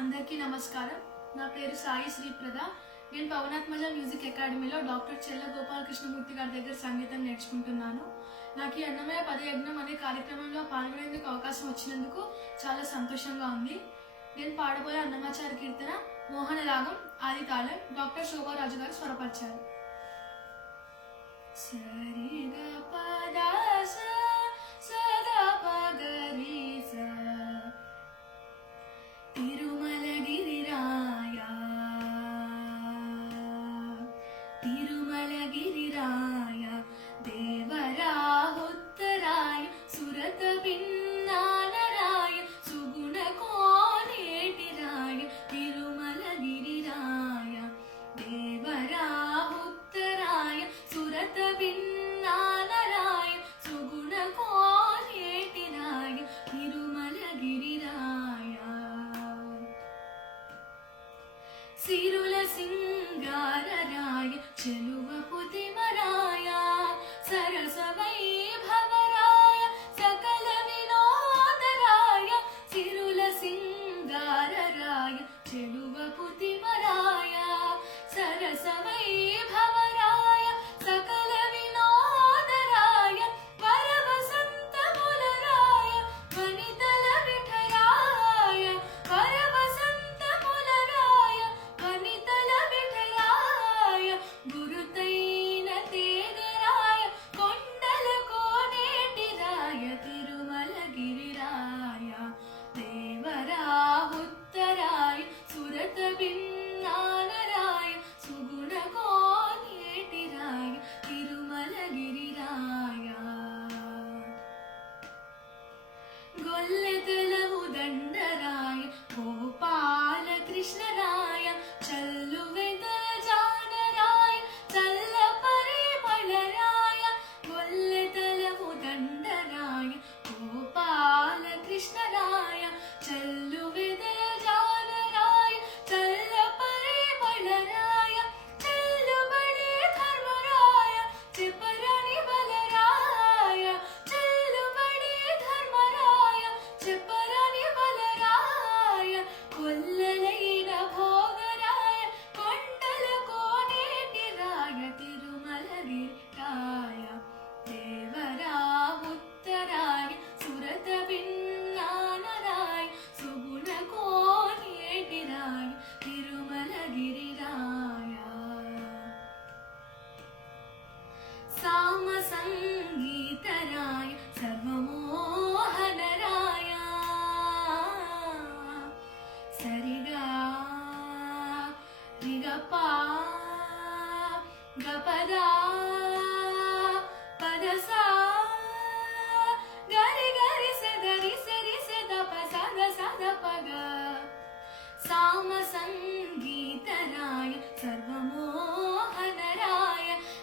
అందరికీ నమస్కారం. నా పేరు సాయి శ్రీప్రద. నేను పవనాత్మజ మ్యూజిక్ అకాడమీలో డాక్టర్ చెల్ల గోపాలకృష్ణమూర్తి గారి దగ్గర సంగీతం నేర్చుకుంటున్నాను. నాకు ఈ అన్నమయ్య పదయజ్ఞం అనే కార్యక్రమంలో పాల్గొనేందుకు అవకాశం వచ్చినందుకు చాలా సంతోషంగా ఉంది. నేను పాడబోయే అన్నమాచార్య కీర్తన మోహన రాగం ఆది తాళం డాక్టర్ శోభారాజు గారు స్వరపరిచారు. సరిగా పదాస సదా పగరీస తిరుమలగిరిరాయ తిరుమలగిరిరాయ దేవరాహుత్తరాయ సురత భిన్నానరాయ సుగుణ కోనేటిరాయ తిరుమలగిరిరాయ దేవరాహుత్తరాయ సురత భిన్నానరాయ సుగుణ కోనేటిరాయ తిరుమలగిరిరాయ సిరుల సింగారరాయ చెలువ పుతిమరాయ సరస వైభవరాయ సకల వినోదరాయ సిరుల సింగారరాయ చెలువ పుతిమరాయ సరస వైభవరాయ సకల వినోదరాయ వరవసంత ములరాయ వనితల విఠరాయ వరవసంత ములరాయ వనితల విఠరాయ గురుతైన తేగరాయ కొండల కోనేటిరాయ తిరుమలగిరిరాయ దేవరాహుత్తరాయ సురత భిన్నానరాయ సుగుణ కోనేటిరాయ తిరుమలగిరిరాయ గొల్లెతెలవు దండరాయ గోపాలకృష్ణరాయ చల్లువెద జానరాయ చల్ల పరిమళరాయ గొల్లెతెలవు దండరాయ గోపాలకృష్ణరాయ చల్లువెద జానరాయ చల్ల పరిమళరాయ చెల్లుబడి ధర్మరాయ చెప్పరని బలరాయ చెల్లుబడి ధర్మరాయ చెప్పరని బలరాయ కొల్లలైన భోగరాయ కొండల కోనేటిరాయ తిరుమలగిరిరాయ దేవరాహుత్తరాయ సురత భిన్నానరాయ సుగుణ కోనేటిరాయ తిరుమలగిరిరాయ సామ సంగీతరాయ సర్వమోహనరాయ సరిగా రిగపా గపదా పదసా గరి గరి సరి సరి సద పసద సద పగ సామ సంగీతరాయ సర్వమోహనరాయ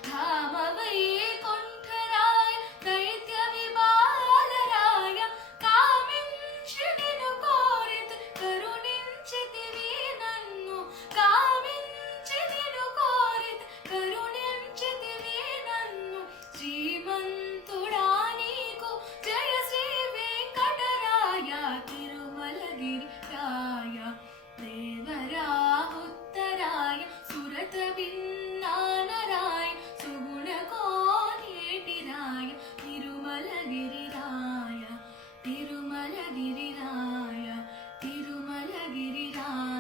ధామ వైకుంఠరాయ దైత్య విబాలరాయ కామించి నిన్ను కోరిత కరుణించితివి నన్ను కామించి నిన్ను కోరిత కరుణించితివి నన్ను శ్రీమంతుడా నీకు జయ శ్రీ వెంకటరాయ తిరుమలగిరిరాయ దేవరాహుత్తరాయ సురత భిన్నానరాయ సుగుణ కోనేటిరాయ తిరుమలగిరిరాయ తిరుమలగిరిరాయ తిరుమలగిరిరాయ